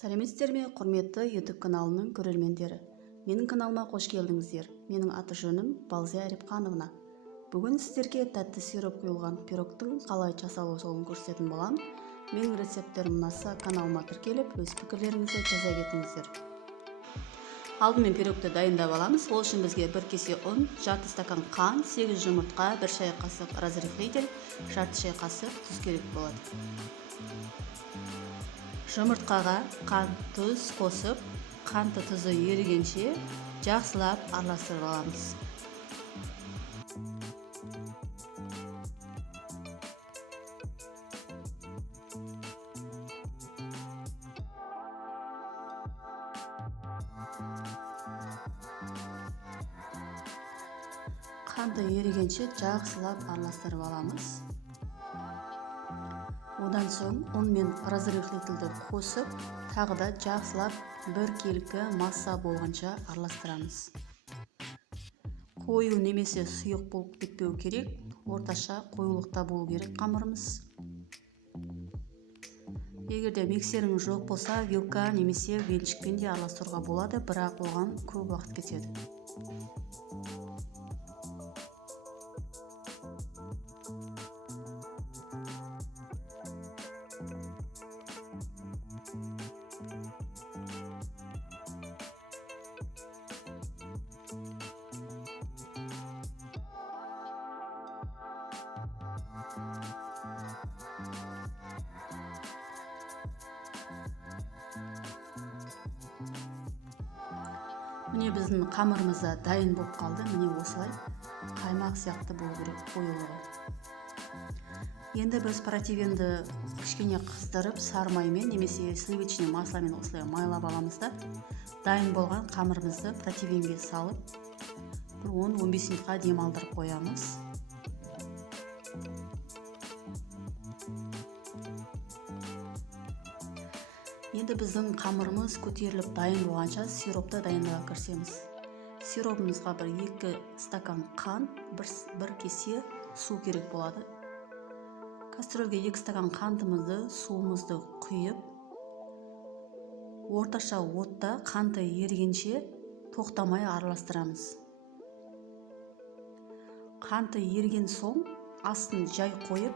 Сәлеметсіздер ме, құрметті YouTube каналының көрермендері. Менің каналыма қош келдіңіздер. Менің аты-жөнім Балзия Арипхановна. Бүгін сіздерге тәтті сироп құйылған пирогтың қалай жасалу жолын көрсететін боламын. Менің рецепттерім ұнаса, каналыма тіркеліп, өз пікірлеріңізді жаза кетіңіздер. Алдымен пирогты дайындап аламыз. Ол үшін бізге 1 кесе ұн, жарты стакан қант, 8 жұмыртқа, 1 шай қасық разрыхлитель, жарты шай қасық тұз керек болады. Жұмыртқаға қант, тұз қосып, қанты тұзы ерігенше жақсылап араластырып аламыз. Қанты ерігенше жақсылап араластырып аламыз. Одан соң ұн мен разрыхлительді қосып, тағы да жақсылап бір келкі масса болғанша араластырамыз. Қою немесе сұйық болып кетпеу керек, орташа қоюлықта болу керек қамырымыз. Егерде миксеріңіз жоқ болса, вилка немесе венчикпен де араластыруға болады, бірақ оған көп уақыт кетеді. Міне біздің қамырымыз дайын болып қалды. Міне осылай қаймақ сияқты болу керек қоюлығы. Енді біз противенді кішкене қыздырып, сары маймен немесе сливочный масламен осылай майлап аламыз да, дайын болған қамырымызды противенге салып, 10-15 минутқа демалдырып қоямыз. Енді біздің қамырымыз көтеріліп дайын болғанша сиропты дайындауға кірісеміз. Сиропымызға 2 стакан қант, 1 кесе су керек болады. Кастрөлге 2 стакан қантымызды, суымызды құйып, орташа отта қанты ерігенше тоқтамай араластырамыз. Қанты ерген соң астын жай қойып,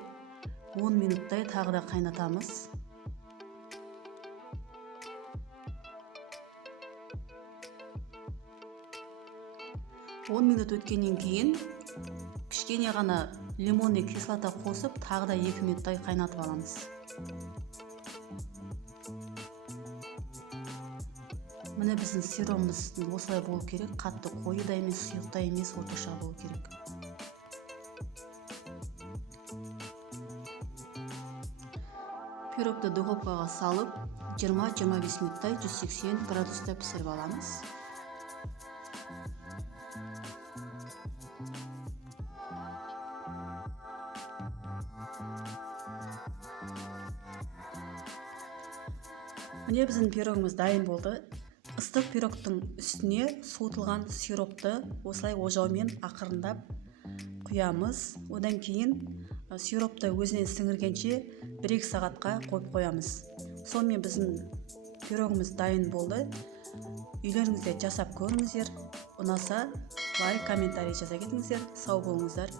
10 минуттай тағы да қайнатамыз. 10 минут өткеннен кейін кішкене ғана лимонный кислота қосып, тағы да 2 минуттай қайнатып аламыз. Міне біздің сиропымыз осылай болу керек, қатты қою да емес, сұйық та емес, орташа болу керек. Пирогты духовкаға салып, 20-25 минуттай 180 градуста пісіріп аламыз. Міне біздің пирогымыз дайын болды. Ыстық пирогтың үстіне суытылған сиропты осылай ожаумен ақырындап құямыз. Одан кейін сиропты өзіне сіңіргенше 1-2 сағатқа қойып қоямыз. Сонымен біздің пирогымыз дайын болды. Үйлеріңізде жасап көріңіздер. Ұнаса, лайк, комментарий жаза кетіңіздер. Сау болыңыздар.